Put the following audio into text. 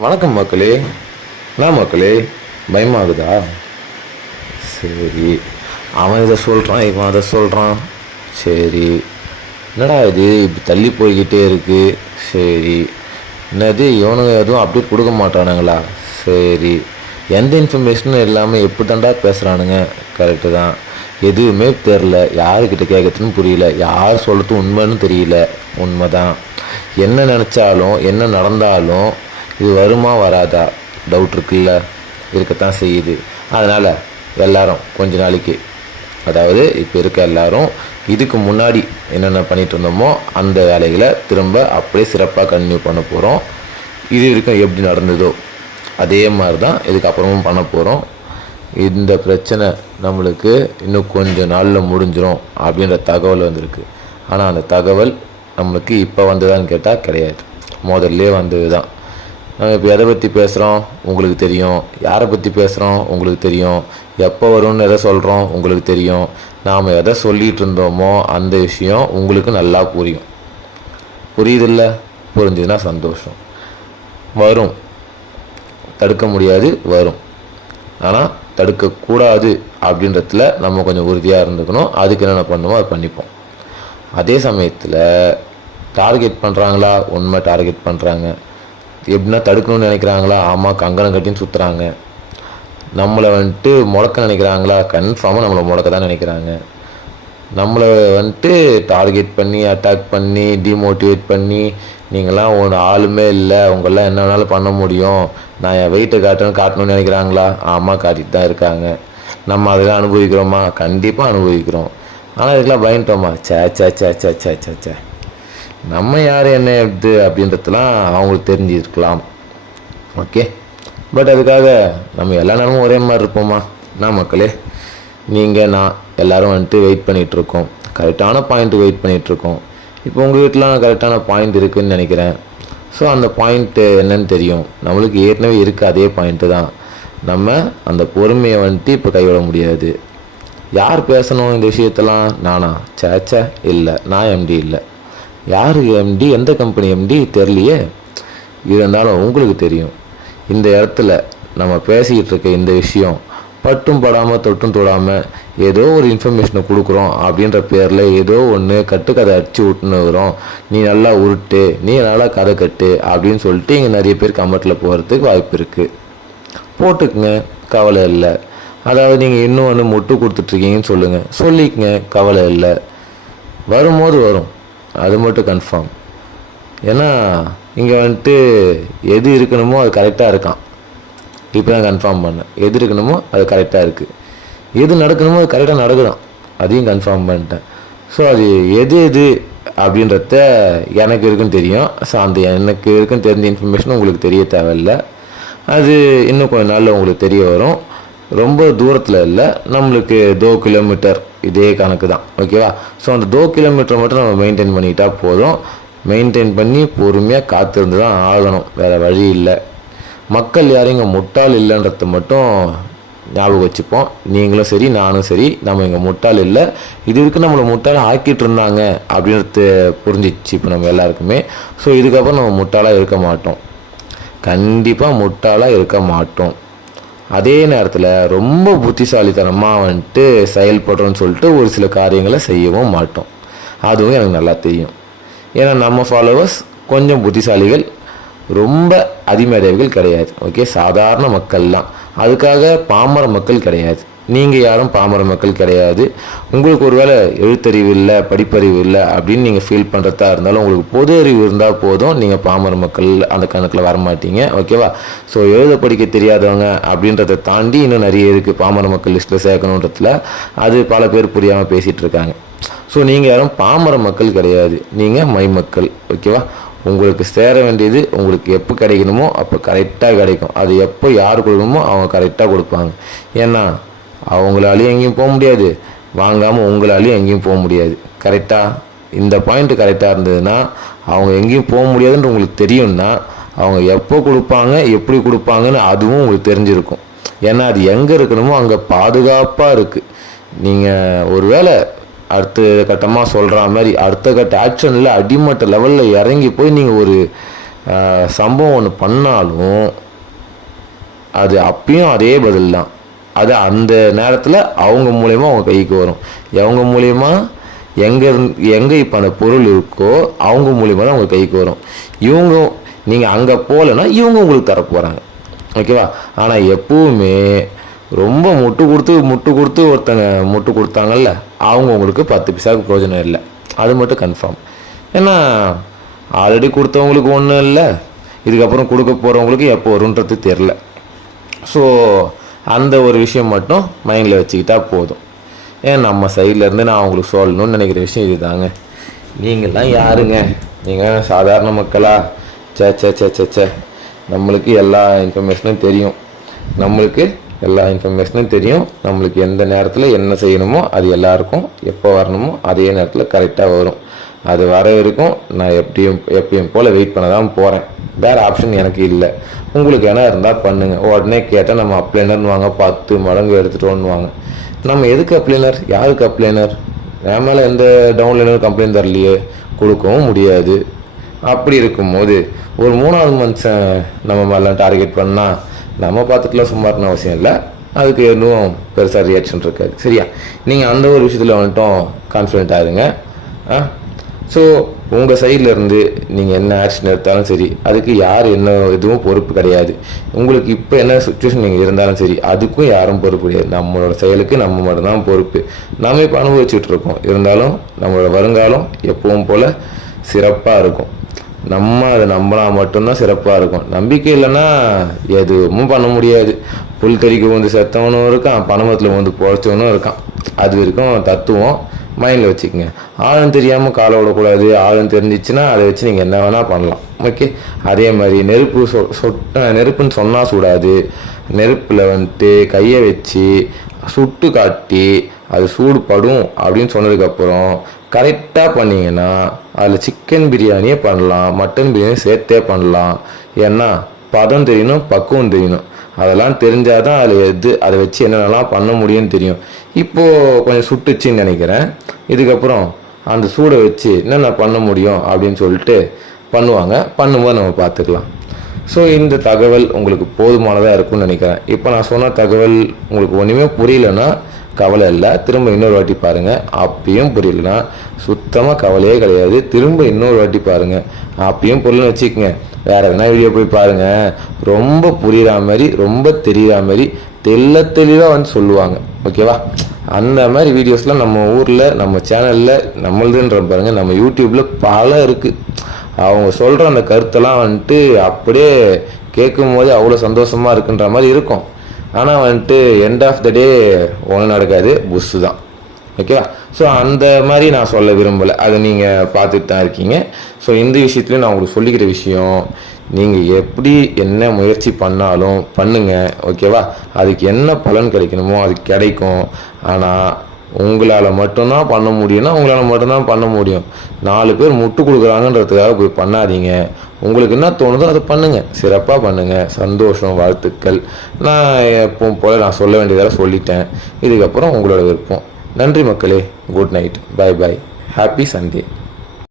வணக்கம் மக்களே. என்ன மக்களே? பயமாகுதா? சரி. அவன் இதை சொல்கிறான் இவன் அதை சொல்கிறான் சரி. என்னடா இது? இப்படி தள்ளி போய்கிட்டே இருக்குது சரி. என்னது? இவனுங்க எதுவும் அப்டேட் கொடுக்க மாட்டானுங்களா? சரி. எந்த இன்ஃபர்மேஷனும் இல்லாமல் எப்படி தாண்டா பேசுகிறானுங்க கரெக்டு தான். எதுவுமே தெரில யாருக்கிட்ட கேட்கறதுன்னு புரியல. யார் சொல்கிறது உண்மைன்னு தெரியல. உண்மை தான் என்ன நினச்சாலும் என்ன நடந்தாலும் இது வருமா வராதா? டவுட் இருக்குல்ல? இருக்கத்தான் செய்யுது. அதனால் எல்லாரும் கொஞ்ச நாளைக்கு அதாவது இப்போ இருக்க எல்லாரும் இதுக்கு முன்னாடி என்னென்ன பண்ணிட்டு இருந்தோமோ அந்த வேலைகளை திரும்ப அப்படியே சிறப்பாக கண்டினியூ பண்ண போகிறோம் இது வரைக்கும் எப்படி நடந்ததோ அதே மாதிரி தான் இதுக்கப்புறமும் பண்ண போகிறோம் இந்த பிரச்சனை நம்மளுக்கு இன்னும் கொஞ்சம் நாளில் முடிஞ்சிடும் அப்படின்ற தகவல் வந்திருக்கு. ஆனால் அந்த தகவல் நம்மளுக்கு இப்போ வந்ததான்னு கேட்டால் கிடையாது. முதல்ல வந்தது தான் நாங்கள் இப்போ எதை பற்றி பேசுகிறோம் உங்களுக்கு தெரியும். யாரை பற்றி பேசுகிறோம் உங்களுக்கு தெரியும். எப்போ வரும்னு எதை சொல்கிறோம் உங்களுக்கு தெரியும். நாம் எதை சொல்லிகிட்டு இருந்தோமோ அந்த விஷயம் உங்களுக்கு நல்லா புரியும். புரியுதில்ல? புரிஞ்சுதுன்னா சந்தோஷம். வரும். தடுக்க முடியாது வரும். ஆனால் தடுக்கக்கூடாது அப்படின்றதுல நம்ம கொஞ்சம் உறுதியாக இருந்துக்கணும். அதுக்கு என்னென்ன பண்ணுமோ அதை பண்ணிப்போம். அதே சமயத்தில் டார்கெட் பண்ணுறாங்களா உண்மை டார்கெட் பண்ணுறாங்க எப்படின்னா தடுக்கணும்னு நினைக்கிறாங்களா? ஆமாம் கங்கணம் கட்டின்னு சுற்றுறாங்க நம்மளை வந்துட்டு முடக்க நினைக்கிறாங்களா? கன்ஃபார்மாக நம்மளை முடக்க தான் நினைக்கிறாங்க. நம்மளை வந்துட்டு டார்கெட் பண்ணி அட்டாக் பண்ணி டிமோட்டிவேட் பண்ணி நீங்களாம் ஒன்று ஆளுமே இல்லை. உங்களெலாம் என்ன வேணாலும் பண்ண முடியும். நான் என் வெயிட்டை காட்டணும் காட்டணும்னு நினைக்கிறாங்களா? ஆமாம் காட்டிட்டு தான் இருக்காங்க. நம்ம அதெல்லாம் அனுபவிக்கிறோமா? கண்டிப்பாக அனுபவிக்கிறோம். ஆனால் இதுக்கெல்லாம் பயந்துட்டோமா சே சே சே சே சே சே சே நம்ம யார் என்ன எடுத்து அப்படின்றதுலாம் அவங்களுக்கு தெரிஞ்சிருக்கலாம். ஓகே பட் அதுக்காக நம்ம எல்லா நேரமும் ஒரே மாதிரி இருப்போமா? என்ன மக்களே நீங்கள் நான் எல்லாரும் வந்துட்டு வெயிட் பண்ணிகிட்ருக்கோம் கரெக்டான பாயிண்ட்டு வெயிட் பண்ணிகிட்ருக்கோம் இப்போ உங்கள் வீட்டிலாம் கரெக்டான பாயிண்ட் இருக்குதுன்னு நினைக்கிறேன். ஸோ அந்த பாயிண்ட்டு என்னன்னு தெரியும். நம்மளுக்கு ஏற்கனவே இருக்குது அதே பாயிண்ட்டு தான். நம்ம அந்த பொறுமையை வந்துட்டு இப்போ கைவிட முடியாது. யார் பேசணும் இந்த விஷயத்தெல்லாம்? நானா. சேச்சா இல்லை. நான் எம்டி இல்லை. யார் எம்டி எந்த கம்பெனி எம்டி தெரியலையே. இருந்தாலும் உங்களுக்கு தெரியும். இந்த இடத்துல நம்ம பேசிக்கிட்டு இருக்க இந்த விஷயம் பட்டும் படாமல் தொட்டும் தொடாமல் ஏதோ ஒரு இன்ஃபர்மேஷனை கொடுக்குறோம் அப்படின்ற பேரில் ஏதோ ஒன்று கட்டுக்கதை அடிச்சு விட்டுனுக்குறோம் நீ நல்லா உருட்டு நீ நல்லா கதை கட்டு அப்படின்னு சொல்லிட்டு இங்கே நிறைய பேர் கமெண்ட்டில் போகிறதுக்கு வாய்ப்பு இருக்குது போட்டுக்குங்க கவலை இல்லை. அதாவது நீங்கள் இன்னும் ஒன்று முட்டு கொடுத்துட்ருக்கீங்கன்னு சொல்லுங்கள் சொல்லிக்கங்க கவலை இல்லை. வரும்போது வரும். அது மட்டும் கன்ஃபார்ம் ஏன்னா இங்கே வந்துட்டு எது இருக்கணுமோ அது கரெக்டாக இருக்கான். இப்போ தான் கன்ஃபார்ம் பண்ணேன். எது இருக்கணுமோ அது கரெக்டாக இருக்குது எது நடக்கணுமோ அது கரெக்டாக நடக்குதான். அதையும் கன்ஃபார்ம் பண்ணிட்டேன். ஸோ அது எது எது அப்படின்றத எனக்கு இருக்குன்னு தெரியும். ஸோ அந்த எனக்கு இருக்குன்னு தெரிஞ்ச இன்ஃபர்மேஷன் உங்களுக்கு தெரிய தேவையில்லை. அது இன்னும் கொஞ்ச நாளில் உங்களுக்கு தெரிய வரும். ரொம்ப தூரத்தில் இல்லை. நம்மளுக்கு தோ கிலோமீட்டர் இதே கணக்கு தான் ஓகேவா? ஸோ அந்த தோ கிலோமீட்டர் மட்டும் நம்ம மெயின்டைன் பண்ணிக்கிட்டா போதும். மெயின்டைன் பண்ணி பொறுமையாக காத்திருந்து தான் ஆகணும். வேறு வழி இல்லை. மக்கள் யாரும் இங்கே முட்டாள் இல்லைன்றத மட்டும் ஞாபகம் வச்சுப்போம். நீங்களும் சரி நானும் சரி நம்ம இங்கே முட்டாள் இல்லை. இது வரைக்கும் நம்மளை முட்டாளாக ஆக்கிட்டு இருந்தாங்க அப்படின்றது புரிஞ்சிச்சு இப்போ நம்ம எல்லாருக்குமே. ஸோ இதுக்கப்புறம் நம்ம முட்டாளாக இருக்க மாட்டோம். கண்டிப்பாக முட்டாளாக இருக்க மாட்டோம். அதே நேரத்தில் ரொம்ப புத்திசாலித்தனமாக வந்துட்டு செயல்படுறோன்னு சொல்லிட்டு ஒரு சில காரியங்களை செய்யவும் மாட்டோம். அதுவும் எனக்கு நல்லா தெரியும். ஏன்னா நம்ம ஃபாலோவர்ஸ் கொஞ்சம் புத்திசாலிகள் ரொம்ப அதிமேதாவிகள் கிடையாது. ஓகே சாதாரண மக்கள்லாம் அதுக்காக பாமர மக்கள் கிடையாது. நீங்கள் யாரும் பாமர மக்கள் கிடையாது. உங்களுக்கு ஒருவேளை எழுத்தறிவு இல்லை படிப்பறிவு இல்லை அப்படின்னு நீங்கள் ஃபீல் பண்ணுறதா இருந்தாலும் உங்களுக்கு பொது அறிவு இருந்தால் போதும். நீங்கள் பாமர மக்கள் அந்த கணக்கில் வரமாட்டீங்க. ஓகேவா ஸோ எழுத படிக்க தெரியாதவங்க அப்படின்றத தாண்டி இன்னும் நிறைய இருக்குது பாமர மக்கள் லிஸ்ட்டில் சேர்க்கணுன்றதுல அது பல பேர் புரியாமல் பேசிகிட்டு இருக்காங்க. ஸோ நீங்கள் யாரும் பாமர மக்கள் கிடையாது. நீங்கள் மைமக்கள் ஓகேவா உங்களுக்கு சேர வேண்டியது உங்களுக்கு எப்போ கிடைக்கணுமோ அப்போ கரெக்டாக கிடைக்கும். அது எப்போ யார் கொடுக்கணுமோ அவங்க கரெக்டாக கொடுப்பாங்க. ஏன்னா அவங்களாலையும் எங்கேயும் போக முடியாது. வாங்காமல் உங்களாலையும் எங்கேயும் போக முடியாது. கரெக்டாக இந்த பாயிண்ட் கரெக்டாக இருந்ததுன்னா அவங்க எங்கேயும் போக முடியாதுன்னு உங்களுக்கு தெரியும்னா அவங்க எப்போ கொடுப்பாங்க எப்படி கொடுப்பாங்கன்னு அதுவும் உங்களுக்கு தெரிஞ்சிருக்கும். ஏன்னா அது எங்கே இருக்கணுமோ அங்கே பாதுகாப்பாக இருக்குது நீங்கள் ஒருவேளை அடுத்த கட்டமாக சொல்கிற மாதிரி அடுத்த கட்ட ஆக்ஷனில் அடிமட்ட லெவலில் இறங்கி போய் நீங்கள் ஒரு சம்பவம் ஒன்று பண்ணாலும் அது அப்பயும் அதே பதில் தான். அது அந்த நேரத்தில் அவங்க மூலயமா அவங்க கைக்கு வரும். அவங்க மூலயமா எங்கே எங்கே இப்போ அந்த பொருள் இருக்கோ அவங்க மூலியமாக தான் அவங்க கைக்கு வரும். இவங்க நீங்கள் அங்கே போகலன்னா இவங்க உங்களுக்கு தர போகிறாங்க ஓகேவா ஆனால் எப்பவுமே ரொம்ப முட்டு கொடுத்து முட்டு கொடுத்து ஒருத்தங்க முட்டு கொடுத்தாங்கல்ல? அவங்க உங்களுக்கு பத்து பைசாவுக்கு பிரயோஜனம் இல்லை. அது மட்டும் கன்ஃபார்ம் ஏன்னா ஆல்ரெடி கொடுத்தவங்களுக்கு ஒன்றும் இல்லை. இதுக்கப்புறம் கொடுக்க போகிறவங்களுக்கு எப்போ வரும்ன்றது தெரில ஸோ அந்த ஒரு விஷயம் மட்டும் மைண்டில் வச்சுக்கிட்டா போதும். ஏன் நம்ம சைட்லேருந்து நான் அவங்களுக்கு சொல்லணும்னு நினைக்கிற விஷயம் இதுதாங்க. நீங்கள்லாம் யாருங்க? நீங்கள் சாதாரண மக்களா? சே சே சே சே சே நம்மளுக்கு எல்லா இன்ஃபர்மேஷனும் தெரியும். நம்மளுக்கு எல்லா இன்ஃபர்மேஷனும் தெரியும். நம்மளுக்கு எந்த நேரத்தில் என்ன செய்யணுமோ அது எல்லாருக்கும் எப்போ வரணுமோ அதே நேரத்தில் கரெக்டாக வரும். அது வர வரைக்கும் நான் எப்படியும் எப்பயும் போல் வெயிட் பண்ண தான் போகிறேன் வேறு ஆப்ஷன் எனக்கு இல்லை. உங்களுக்கு என்ன இருந்தால் பண்ணுங்கள் உடனே கேட்டால் நம்ம அப்ளைனர்னு வாங்க பத்து மடங்கு எடுத்துகிட்டோன்னு வாங்க நம்ம எதுக்கு அப்ளைனர் யாருக்கு அப்ளைனர் என் மேலே எந்த டவுன்லைனர் கம்ப்ளைண்ட் தரலையே? கொடுக்கவும் முடியாது. அப்படி இருக்கும்போது ஒரு மூணாவது மனுஷன் நம்ம மேலே டார்கெட் பண்ணால் நம்ம பார்த்துட்டுலாம் சும்மா இருக்கணும் அவசியம் இல்லை. அதுக்கு எதுவும் பெருசாக ரியாக்ஷன் இருக்காது. சரியா? நீங்கள் அந்த ஒரு விஷயத்தில் வந்துட்டும் கான்ஃபிடென்ட் ஆயிருங்க. ஆ? ஸோ உங்கள் சைட்லேருந்து நீங்கள் என்ன ஆக்ஷன் எடுத்தாலும் சரி அதுக்கு யார் என்ன எதுவும் பொறுப்பு கிடையாது. உங்களுக்கு இப்போ என்ன சுச்சுவேஷன் நீங்கள் இருந்தாலும் சரி அதுக்கும் யாரும் பொறுப்பு கிடையாது. நம்மளோட செயலுக்கு நம்ம மட்டும்தான் பொறுப்பு. நாம் இப்போ அனுபவிச்சுட்ருக்கோம் இருந்தாலும் நம்மளோட வருங்காலம் எப்பவும் போல் சிறப்பாக இருக்கும். நம்ம அதை நம்பினா மட்டும்தான் சிறப்பாக இருக்கும். நம்பிக்கை இல்லைன்னா எதுவும் பண்ண முடியாது. புல் தறிக்கு வந்து செத்தவனும் இருக்கான் பணமத்தில் வந்து பொழைச்சவனும் இருக்கான். அது வரைக்கும் தத்துவம். மைண்டில் வச்சுக்கோங்க. ஆழம் தெரியாமல் காலை விடக்கூடாது. ஆழம் தெரிஞ்சிச்சுன்னா அதை வச்சு நீங்கள் என்ன வேணால் பண்ணலாம். ஓகே அதே மாதிரி நெருப்பு சொ சொட்ட நெருப்புன்னு சொன்னால் சுடாது. நெருப்பில் வந்துட்டு கையை வச்சு சுட்டு காட்டி அது சூடுபடும் அப்படின்னு சொன்னதுக்கப்புறம் கரெக்டாக பண்ணிங்கன்னா அதில் சிக்கன் பிரியாணியே பண்ணலாம் மட்டன் பிரியாணி சேர்த்தே பண்ணலாம். ஏன்னா பதம் தெரியணும் பக்குவம் தெரியணும். அதெல்லாம் தெரிஞ்சால் தான் அதில் எது அதை வச்சு என்னென்னலாம் பண்ண முடியும்னு தெரியும். இப்போது கொஞ்சம் சுட்டுச்சின்னு நினைக்கிறேன். இதுக்கப்புறம் அந்த சூடை வச்சு என்னென்ன பண்ண முடியும் அப்படின்னு சொல்லிட்டு பண்ணுவாங்க. பண்ணும்போது நம்ம பார்த்துக்கலாம். ஸோ இந்த தகவல் உங்களுக்கு போதுமானதாக இருக்கும்னு நினைக்கிறேன். இப்போ நான் சொன்ன தகவல் உங்களுக்கு ஒன்றுமே புரியலன்னா கவலை இல்லை. திரும்ப இன்னொரு வாட்டி பாருங்கள் அப்பயும் புரியலனா சுத்தமாக கவலையே கிடையாது. திரும்ப இன்னொரு வாட்டி பாருங்கள் அப்பயும் புரியலன்னு வச்சுக்கோங்க. வேறு எதனா வீடியோ போய் பாருங்கள் ரொம்ப புரியுற மாதிரி ரொம்ப தெரியுற மாதிரி தெல்ல தெளிவாக வந்து சொல்லுவாங்க. ஓகேவா அந்த மாதிரி வீடியோஸ்லாம் நம்ம ஊரில் நம்ம சேனலில் நம்மளதுன்ற பாருங்கள் நம்ம யூடியூப்பில் பல இருக்குது அவங்க சொல்கிற அந்த கருத்தெல்லாம் வந்துட்டு அப்படியே கேட்கும் போது அவ்வளோ சந்தோஷமாக இருக்குன்ற மாதிரி இருக்கும். ஆனால் வந்துட்டு எண்ட் ஆஃப் த டே ஒன்றும் நடக்காது புஷ்ஷு தான். ஓகேவா ஸோ அந்த மாதிரி நான் சொல்ல விரும்பலை. அதை நீங்கள் பார்த்துட்டு தான் இருக்கீங்க. ஸோ இந்த விஷயத்துலையும் நான் உங்களுக்கு சொல்லிக்கிற விஷயம் நீங்கள் எப்படி என்ன முயற்சி பண்ணாலும் பண்ணுங்கள் ஓகேவா அதுக்கு என்ன பலன் கிடைக்கணுமோ அது கிடைக்கும். ஆனால் உங்களால் மட்டும்தான் பண்ண முடியும்னா உங்களால் மட்டும்தான் பண்ண முடியும். நாலு பேர் முட்டு கொடுக்குறாங்கன்றதுக்காக போய் பண்ணாதீங்க. உங்களுக்கு என்ன தோணுதோ அதை பண்ணுங்கள் சிறப்பாக பண்ணுங்கள் சந்தோஷம் வாழ்த்துக்கள். நான் எப்பவும் போல் நான் சொல்ல வேண்டியதெல்லாம் சொல்லிட்டேன். இதுக்கப்புறம் உங்களோட விருப்பம். நன்றி மக்களே. Good night bye bye happy Sunday